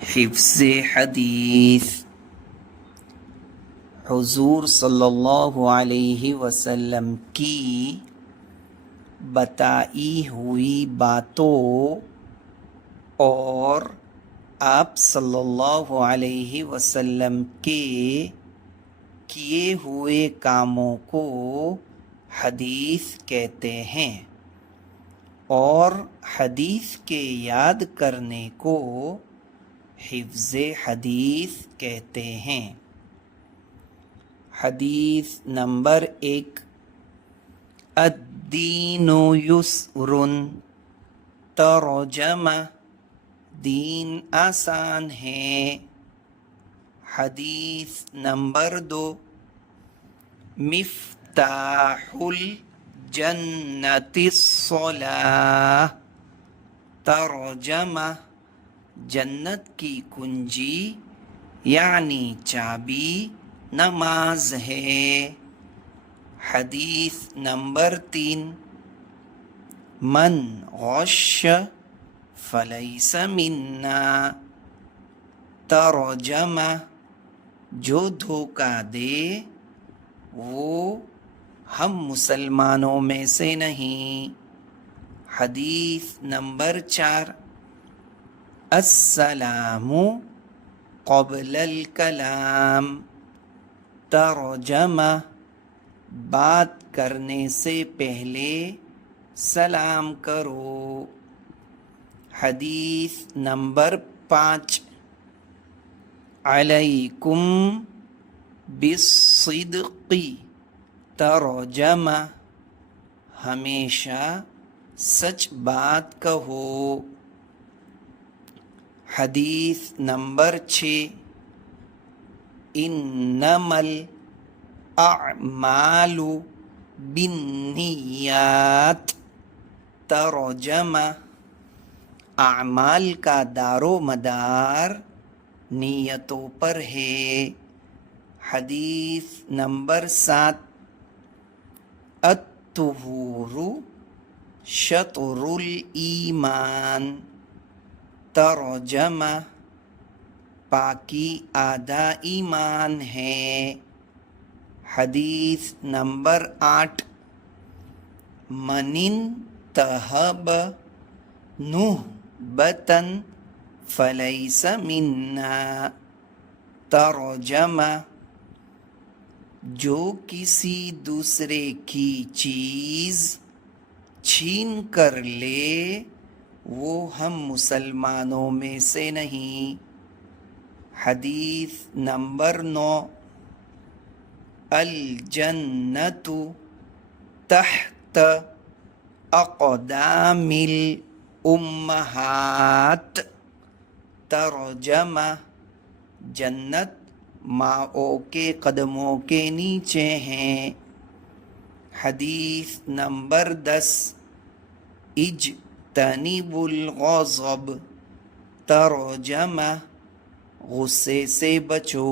حفظ حدیث۔ حضور صلی اللہ علیہ وسلم کی بتائی ہوئی باتوں اور آپ صلی اللہ علیہ وسلم کے کیے ہوئے کاموں کو حدیث کہتے ہیں، اور حدیث کے یاد کرنے کو حفظ حدیث کہتے ہیں۔ حدیث نمبر 1، الدین یسر، ترجمہ دین آسان ہے۔ حدیث نمبر 2، مفتاح الجنت الصلاۃ، ترجمہ جنت کی کنجی یعنی چابی نماز ہے۔ حدیث نمبر 3، من غش فلیس منا، ترجمہ جو دھوکہ دے وہ ہم مسلمانوں میں سے نہیں۔ حدیث نمبر 4، السلام قبل الکلام، ترجمہ بات کرنے سے پہلے سلام کرو۔ حدیث نمبر 5، علیکم بالصدق، ترجمہ ہمیشہ سچ بات کہو۔ حدیث نمبر 6، انما الاعمال بالنیات، ترجمہ اعمال کا دار و مدار نیتوں پر ہے۔ حدیث نمبر 7، الطہور شطر الایمان، ترجمہ پاکی آدھا ایمان ہے۔ حدیث نمبر 8، من انتہب نہبۃ فلیس منا، ترجمہ جو کسی دوسرے کی چیز چھین کر لے وہ ہم مسلمانوں میں سے نہیں۔ حدیث نمبر 9، الجنت تحت اقدام الامہات، ترجمہ جنت ماؤں کے قدموں کے نیچے ہیں۔ حدیث نمبر 10، اجتنبوا الغضب، ترجمہ غصے سے بچو۔